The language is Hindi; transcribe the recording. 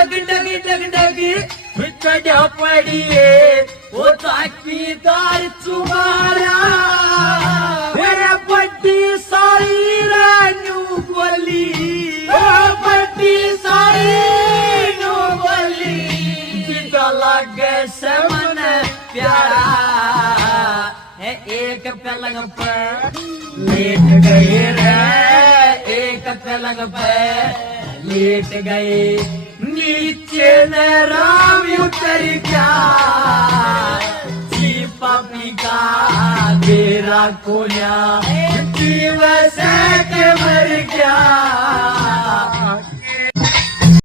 डग डग डग डग चढ़ा पड़िए वो ताकीदार चुमारा मेरे बड्डी सारी रानू बोली बड्डी सारी नू बोली जिदा लागे से मन प्यारा है एक पलंग पर लेट गए रे एक पलंग पर लेट गए नीचे न राम उतर गया जी पापी का तेरा कोया दिवस के मर गया